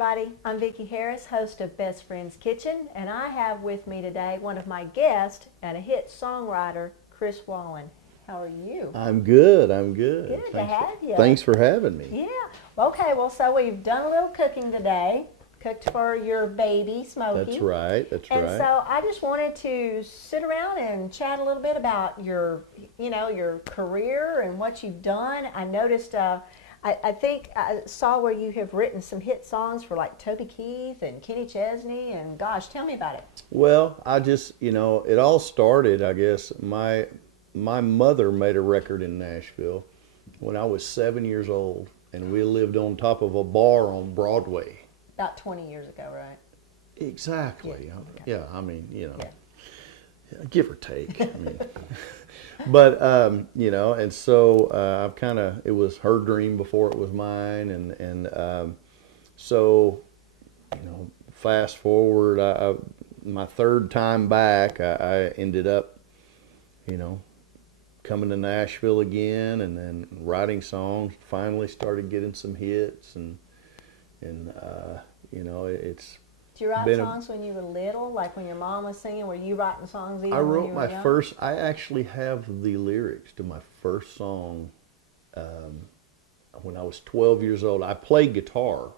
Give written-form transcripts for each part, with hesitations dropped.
everybody. I'm Vicki Harris, host of Best Friends Kitchen, and I have with me today one of my guests and a hit songwriter, Chris Wallin. How are you? I'm good. I'm good. Good to have you. Thanks for having me. Yeah. Okay, well, so we've done a little cooking today. Cooked for your baby, Smokey. That's right. That's right. And so I just wanted to sit around and chat a little bit about your, your career and what you've done. I noticed, I think I saw where you have written some hit songs for like Toby Keith and Kenny Chesney, and gosh, tell me about it. Well, I just, it all started, I guess, my mother made a record in Nashville when I was 7 years old, and we lived on top of a bar on Broadway. About 20 years ago, right? Exactly. Yeah, Yeah, I mean, give or take. I mean, but, and so I've kind of, it was her dream before it was mine. And so, fast forward, my third time back, I ended up, coming to Nashville again and then writing songs, finally started getting some hits and it's. Did you write songs when you were little, like when your mom was singing? Were you writing songs even when you were young? I wrote my first. I actually have the lyrics to my first song when I was 12 years old. I played guitar,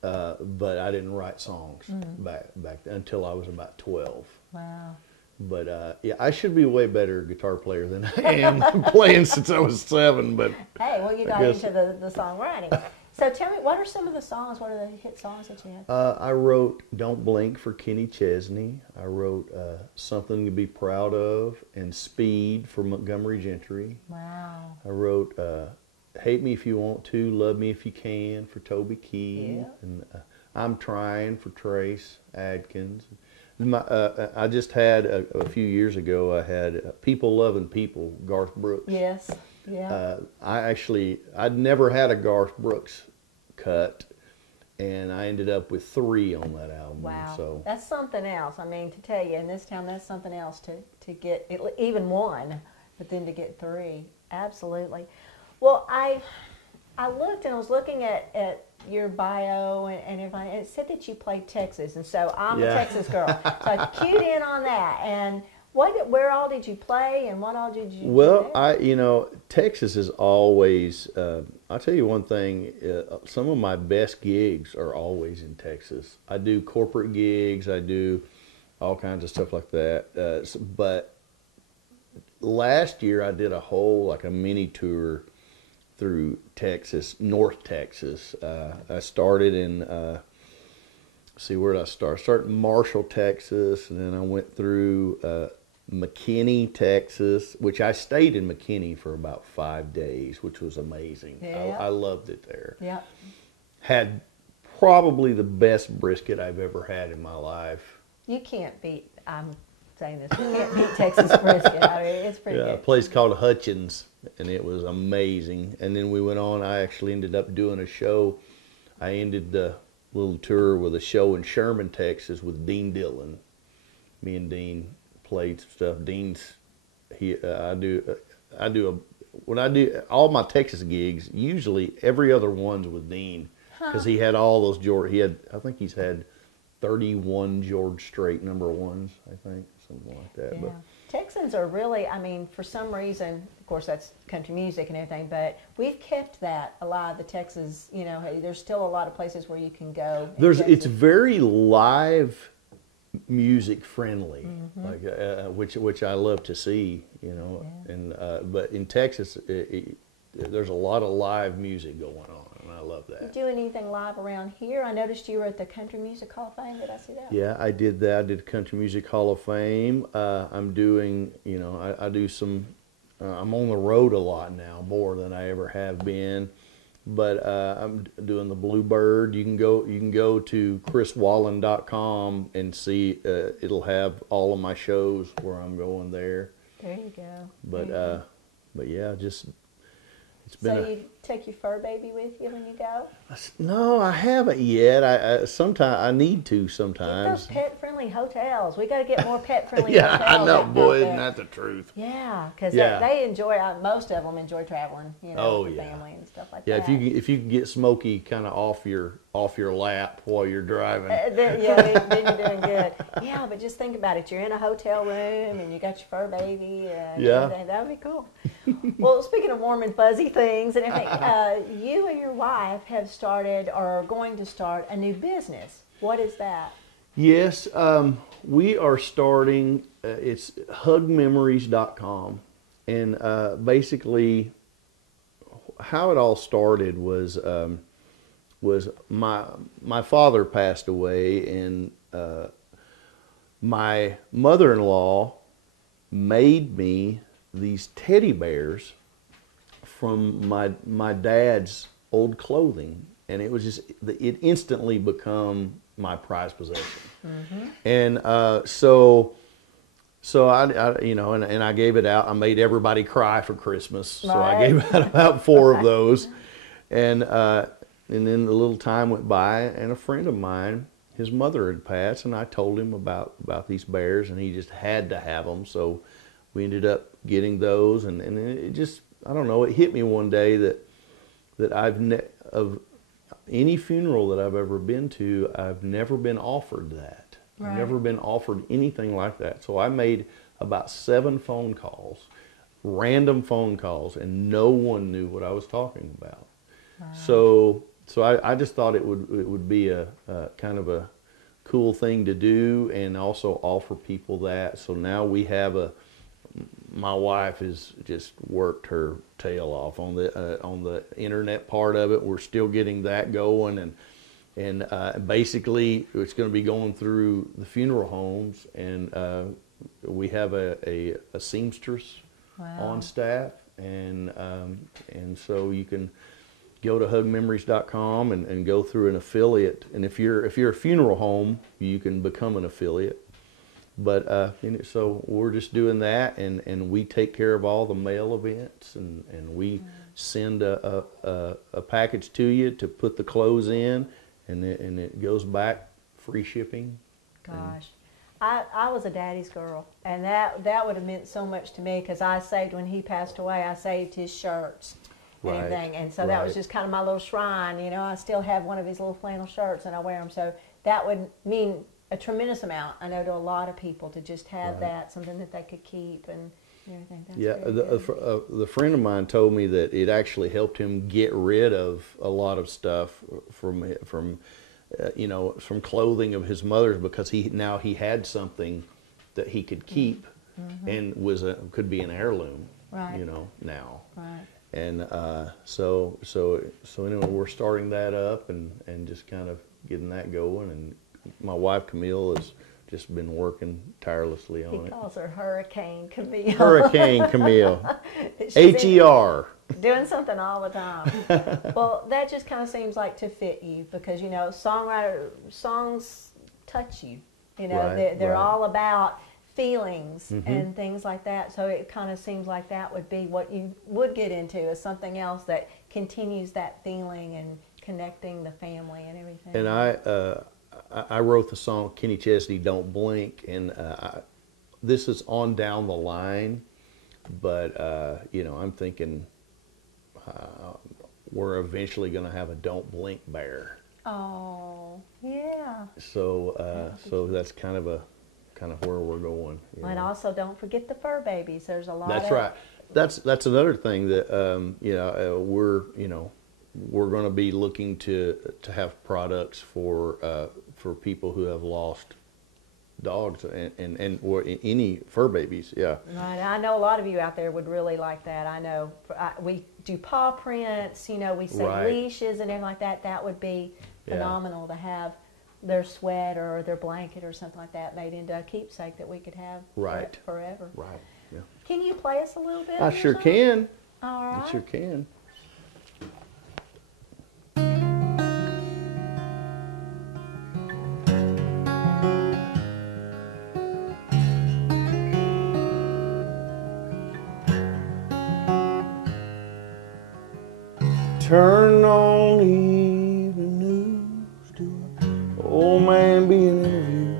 but I didn't write songs back then until I was about 12. Wow. But yeah, I should be a way better guitar player than I am playing since I was 7. But hey, well, you got into the songwriting. So tell me, what are some of the songs? What are the hit songs that you had? I wrote "Don't Blink" for Kenny Chesney. I wrote "Something to Be Proud Of" and "Speed" for Montgomery Gentry. Wow. I wrote "Hate Me If You Want To, Love Me If You Can" for Toby Keith. Yeah. And "I'm Trying" for Trace Adkins. I just had a few years ago. I had "People Loving People," Garth Brooks. Yes. Yeah. I'd never had a Garth Brooks cut, and I ended up with 3 on that album. Wow. So that's something else. I mean, to tell you, in this town, that's something else to get even 1, but then to get 3. Absolutely. Well, I looked and I was looking at your bio and everything, and it said that you played Texas, and so I'm a Texas girl. So I cued in on that. And where all did you play, and what all did you do? Well, Texas is always, I'll tell you one thing, some of my best gigs are always in Texas. I do corporate gigs, I do all kinds of stuff like that. But last year I did a mini tour through Texas, North Texas. I started in, where did I start? I started in Marshall, Texas, and then I went through McKinney, Texas, which I stayed in McKinney for about 5 days, which was amazing. Yeah. I loved it there. Yeah. Had probably the best brisket I've ever had in my life. You can't beat, I'm saying this, you can't beat Texas brisket. I mean, it's pretty good. A place called Hutchins, and it was amazing. And then we went on. I actually ended up doing a show. I ended the little tour with a show in Sherman, Texas with Dean Dillon. Me and Dean played stuff. When I do all my Texas gigs, usually every other one's with Dean, because he had all those I think he's had 31 George Strait #1s, I think, something like that. Yeah. But Texans are really, I mean, for some reason, of course that's country music and everything, but we've kept that alive, the Texas, there's still a lot of places where you can go. It's very live music friendly, like which I love to see, and but in Texas there's a lot of live music going on, and I love that. Do anything live around here? I noticed you were at the Country Music Hall of Fame. Did I see that? Yeah, I did that. I did Country Music Hall of Fame. I'm doing, I do some. I'm on the road a lot now, more than I ever have been. But I'm doing the Bluebird. You can go to chriswallin.com and see. It'll have all of my shows where I'm going there. There you go. But yeah, just It's been So you take your fur baby with you when you go? no, I haven't yet. I sometimes I need to Get those sometimes. pet-friendly hotels. We got to get more pet-friendly Yeah, I hotels know, out boy, there. isn't that the truth? Yeah, because Yeah. they enjoy. Most of them enjoy traveling. Oh, with the yeah. family and stuff like Yeah, that. if you can get Smokey kind of off your lap while you're driving. Then you're doing good. Yeah, but just think about it. You're in a hotel room and you got your fur baby and Yeah. everything. That would be cool. Well, speaking of warm and fuzzy things and everything, you and your wife have started or are going to start a new business. What is that? Yes, we are starting. It's hugmemories.com, and basically, how it all started was my father passed away, and my mother-in-law made me these teddy bears from my dad's old clothing, and it was just it instantly become my prized possession. Mm-hmm. And so I and I gave it out. I made everybody cry for Christmas, so I gave out about 4 of those, and then a little time went by, and a friend of mine, his mother had passed, and I told him about these bears, and he just had to have them, so we ended up getting those, and it just, I don't know, it hit me one day that of any funeral that I've ever been to, I've never been offered that. Right. I've never been offered anything like that. So I made about 7 phone calls, random phone calls, and no one knew what I was talking about. Right. So I just thought it would be a kind of a cool thing to do, and also offer people that. So now we have my wife has just worked her tail off on the internet part of it. We're still getting that going, and basically it's going to be going through the funeral homes, and we have a seamstress on staff, and so you can go to hugmemories.com and go through an affiliate, and if you're a funeral home, you can become an affiliate. But so we're just doing that, and we take care of all the mail events, and we send a package to you to put the clothes in, and it goes back free shipping. Gosh, I was a daddy's girl, and that would have meant so much to me, because I saved, when he passed away, I saved his shirts and everything, and so that was just kind of my little shrine. I still have one of his little flannel shirts, and I wear them, so that would mean a tremendous amount, I know, to a lot of people, to just have that, something that they could keep and everything. That's the friend of mine told me that it actually helped him get rid of a lot of stuff from clothing of his mother's, because he had something that he could keep, and could be an heirloom, now. Right. And so anyway, we're starting that up and just kind of getting that going, and my wife Camille has just been working tirelessly on it. He calls her Hurricane Camille. Hurricane Camille. HER. Doing something all the time. Well, that just kind of seems like to fit you, because songs touch you. They're all about feelings and things like that. So it kind of seems like that would be what you would get into, is something else that continues that feeling and connecting the family and everything. And I wrote the song Kenny Chesney, Don't Blink, and this is on down the line, but I'm thinking we're eventually going to have a Don't Blink bear. Oh, yeah. So that's kind of where we're going. And also, don't forget the fur babies. There's a lot. That's right. That's another thing that we're going to be looking to have products for people who have lost dogs and or any fur babies. Yeah. Right. I know a lot of you out there would really like that. I know we do paw prints. We say leashes and everything like that. That would be phenomenal to have their sweat or their blanket or something like that made into a keepsake that we could have forever. Right. Yeah. Can you play us a little bit? I sure can. All right. I sure can. Turn on the evening news to an old man being interviewed.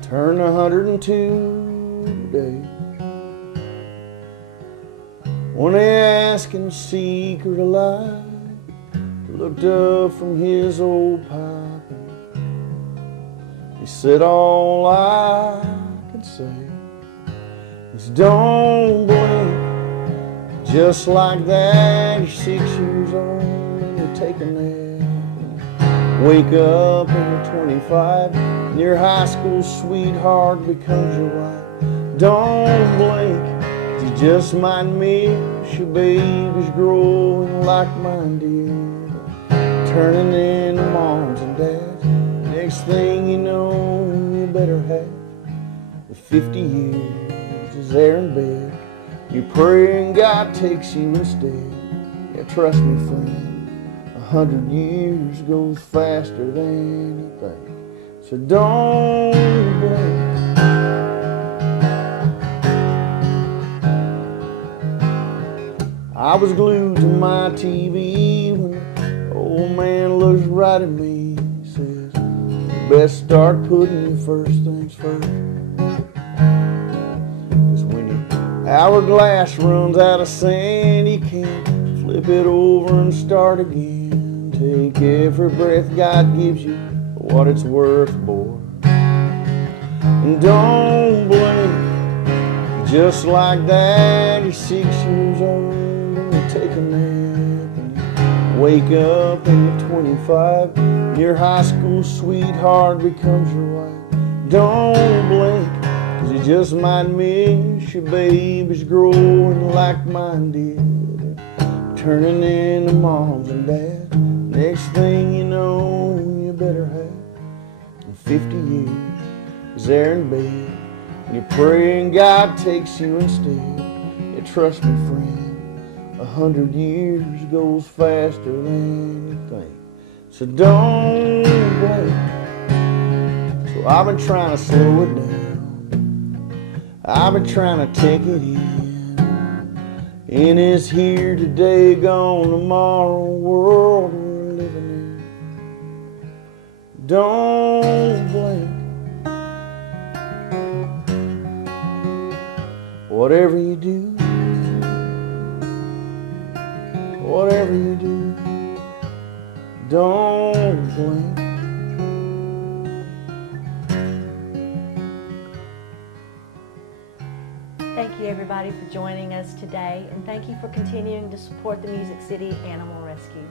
Turn 102 today. When they asked him secret of life, he looked up from his old pipe and he said, all I can say is don't blink. Just like that, you're 6 years old and you take a nap. Wake up and you're 25 and your high school sweetheart becomes your wife. Don't blink, you just might miss your babies growing like mine did, turning into moms and dads. Next thing you know, you better have the 50 years is there in bed. You pray and God takes you instead. Yeah, trust me, friend, 100 years goes faster than you think. So don't blink. I was glued to my TV when the old man looks right at me. He says, you best start putting your first things first. Hourglass runs out of sand, you can't flip it over and start again. Take every breath God gives you for what it's worth, boy. And don't blink, just like that, you're 6 years old and you take a nap and you wake up and you're 25 and your high school sweetheart becomes your wife. Don't blink, you just might miss your babies growing like mine did, turning into moms and dads. Next thing you know, you better have 50 years is there in bed. And you pray and God takes you instead. You trust me, friend, 100 years goes faster than you think. So don't wait. So I've been trying to slow it down. I've been trying to take it in this here today, gone tomorrow world we're living in. Don't blink. Whatever you do, whatever you do, don't blink. Thank you, everybody, for joining us today, and thank you for continuing to support the Music City Animal Rescue.